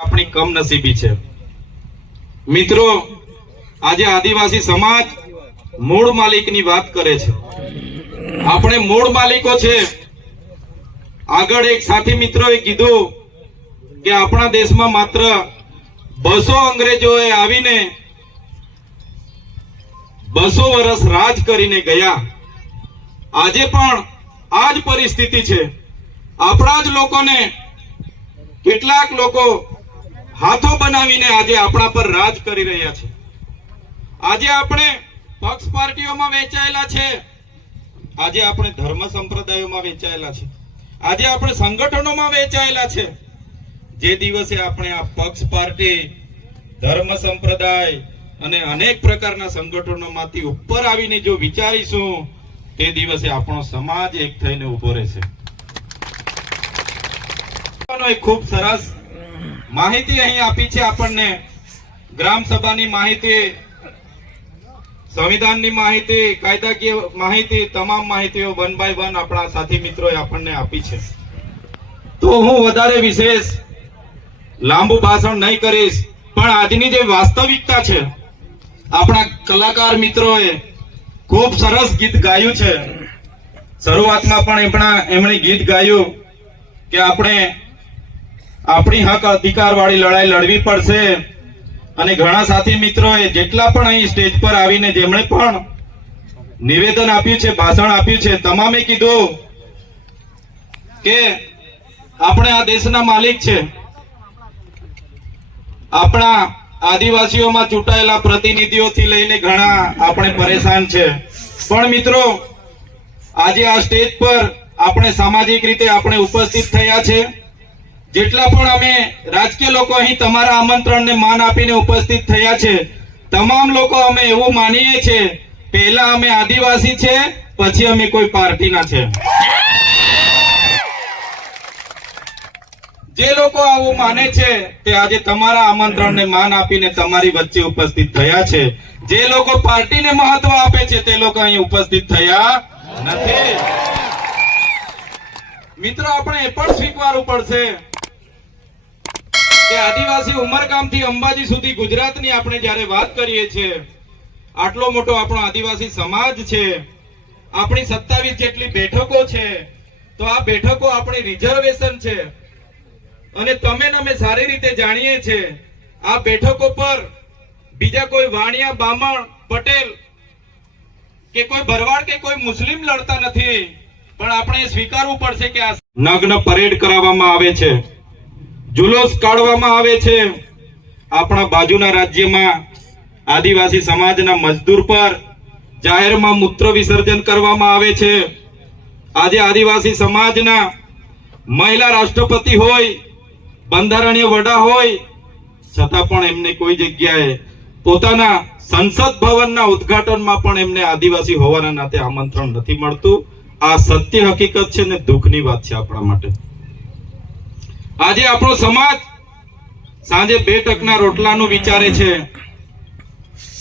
આપણી કમનસીબી છે. મિત્રો, આજે આદિવાસી સમાજ મૂળ માલિકની વાત કરે છે. આપણે મૂળ માલિકો છે. આગળ એક સાથી મિત્રોએ કીધું કે આપણા દેશમાં માત્ર બસો અંગ્રેજોએ આવીને બસો વર્ષ રાજ કરીને ગયા. આજે પણ આ જ પરિસ્થિતિ છે. આપણા જ લોકોને કેટલાક લોકો હાથો બનાવીને આજે આપણા પર રાજ કરી રહ્યા છે. આજે આપણે પક્ષ પાર્ટીઓમાં વેચાયેલા છે. આજે આપણે ધર્મ સંપ્રદાયોમાં વેચાયેલા છે. આજે આપણે સંગઠનોમાં વેચાયેલા છે. જે દિવસે આપણે આ પક્ષ પાર્ટી, ધર્મ સંપ્રદાય અને અનેક પ્રકારના સંગઠનોમાંથી ઉપર આવીને જો વિચારીશું, તે દિવસે આપણો સમાજ એક થઈને ઊભો રહેશે. ખૂબ સરસ માહિતી અહીં આપી છે આપણને. ગ્રામ સભાની માહિતી, સંવિધાનની માહિતી, કાયદાકીય માહિતી, તમામ માહિતીઓ વન બાય વન આપણા સાથી મિત્રોએ આપણને આપી છે. તો હું વધારે વિશેષ લાંબુ ભાષણ નહીં કરીશ, પણ આજની જે વાસ્તવિકતા છે, આપણા કલાકાર મિત્રોએ ખૂબ સરસ ગીત ગાયું છે. શરૂઆતમાં પણ એમણા એમણે ગીત ગાયું કે આપણે આપણી હક અધિકાર વાળી લડાઈ લડવી પડશે. અને ઘણા સાથી મિત્રોએ જેટલા પણ અહીં સ્ટેજ પર આવીને જેમણે પણ નિવેદન આપ્યું છે, ભાષણ આપ્યું છે, તમામે કીધું કે આપણે આ દેશના માલિક છે. આપણા આદિવાસીઓમાં ચૂંટાયેલા પ્રતિનિધિઓથી લઈને ઘણા આપણે પરેશાન છે. પણ મિત્રો, આજે આ સ્ટેજ પર આપણે સામાજિક રીતે આપણે ઉપસ્થિત થયા છે. જેટલા પણ અમે રાજકીય લોકો અહીં તમારા આમંત્રણને માન આપીને ઉપસ્થિત થયા છે, તમામ લોકો અમે એવું માનીએ છીએ પહેલા અમે આદિવાસી છે, પછી અમે કોઈ પાર્ટીના છે. જે લોકો આવું માને છે, તે આજે તમારા આમંત્રણને માન આપીને તમારી વચ્ચે ઉપસ્થિત થયા છે. જે લોકો પાર્ટીને મહત્વ આપે છે, તે લોકો અહીં ઉપસ્થિત થયા નથી. મિત્રો, આપણે એ પણ સ્વીકારવું પડશે. કે આદિવાસી ઉમરગામથી અંબાજી સુધી ગુજરાતની આપણે જ્યારે વાત કરીએ છીએ, આટલો મોટો આપણો આદિવાસી સમાજ છે, આપણી સત્તાવીસ જેટલી બેઠકો છે, તો આ બેઠકો આપણી રિઝર્વેશન છે. અને તમે અમે સારી રીતે જાણીએ છીએ, આ બેઠકો પર બીજા કોઈ વાણિયા, બામણ, પટેલ કે કોઈ ભરવાડ કે કોઈ મુસ્લિમ લડતા નથી, પણ આપણે સ્વીકારવું પડશે કે આ નગ્ન પરેડ કરાવવામાં આવે છે. જુલુસ કાઢવામાં આવે છે. આપણા બાજુના રાજ્યમાં આદિવાસી સમાજના મજદૂર પર જાહેરમાં મૂત્ર વિસર્જન કરવામાં આવે છે. આજે આદિવાસી સમાજના મહિલા રાષ્ટ્રપતિ હોય, બંધારણીય વડા હોય, છતાં પણ એમને કોઈ જગ્યાએ પોતાના સંસદ ભવનના ઉદ્ઘાટનમાં પણ એમને આદિવાસી હોવાના નાતે આમંત્રણ નથી મળતું. આ સત્ય હકીકત છે ને દુઃખની વાત છે આપણા માટે. આજે આપણો સમાજ સાંજે બે ટકના રોટલાનું વિચારે છે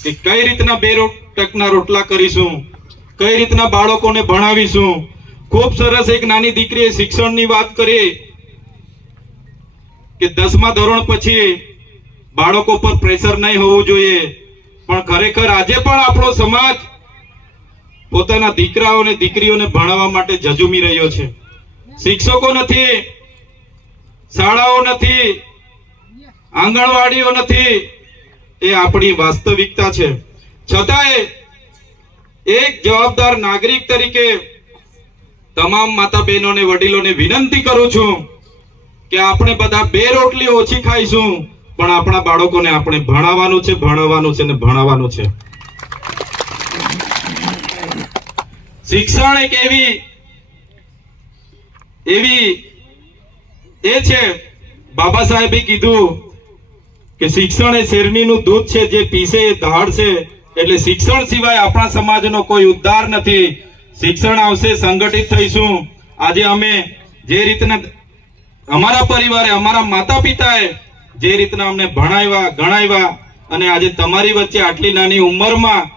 કે કઈ રીતના બે ટકના રોટલા કરીશું, કઈ રીતના બાળકોને ભણાવીશું. ખૂબ સરસ એક નાની દીકરીએ શિક્ષણની વાત કરી કે દસમા ધોરણ પછી બાળકો પર પ્રેશર નહીં હોવું જોઈએ. પણ ખરેખર આજે પણ આપણો સમાજ પોતાના દીકરાઓ અને દીકરીઓને ભણાવવા માટે જજુમી રહ્યો છે. શિક્ષકો નથી શાળાઓ નથી, આંગણવાડીઓ નથી, એ આપણી વાસ્તવિકતા છે. છતાંય, એક જવાબદાર નાગરિક તરીકે તમામ માતા બહેનોને વડીલોને વિનંતી કરું છું કે આપણે બધા બે રોટલી ઓછી ખાઈશું, પણ આપણા બાળકોને આપણે ભણાવવાનું છે ભણાવવાનું છે ને ભણાવવાનું છે. શિક્ષણ એક એવી એવી એ છે, બાબા સાહેબે કીધું કે શિક્ષણ એ શેરણીનું દૂધ છે, જે પીસે એ દહાડ છે. એટલે શિક્ષણ સિવાય આપણા સમાજનો કોઈ ઉદ્ધાર નથી. શિક્ષણ આવશે, સંગઠિત થઈશું. આજે અમે જે રીતના અમારા પરિવારે, અમારા માતા પિતાએ જે રીતના અમને ભણાવ્યા, ગણાવ્યા અને આજે તમારી વચ્ચે આટલી નાની ઉંમરમાં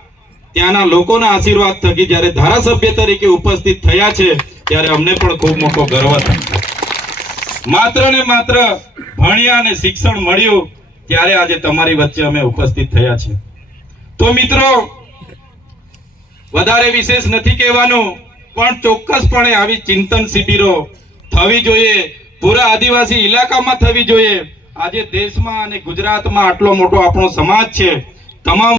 ત્યાંના લોકોના આશીર્વાદ થકી જ્યારે ધારાસભ્ય તરીકે ઉપસ્થિત થયા છે, ત્યારે અમને પણ ખૂબ મોટો ગર્વ થાય. માત્ર ને માત્ર ભણ્યા અને શિક્ષણ મળ્યું ત્યારે આજે તમારી વચ્ચે અમે ઉપસ્થિત થયા છે તો મિત્રો, વધારે વિશેષ નથી કહેવાનું, પણ ચોક્કસપણે આવી ચિંતન શિબિરો થવી જોઈએ, પૂરા આદિવાસી ઇલાકામાં થવી જોઈએ. આજે દેશમાં અને ગુજરાતમાં આટલો મોટો આપણો સમાજ છે. તમામ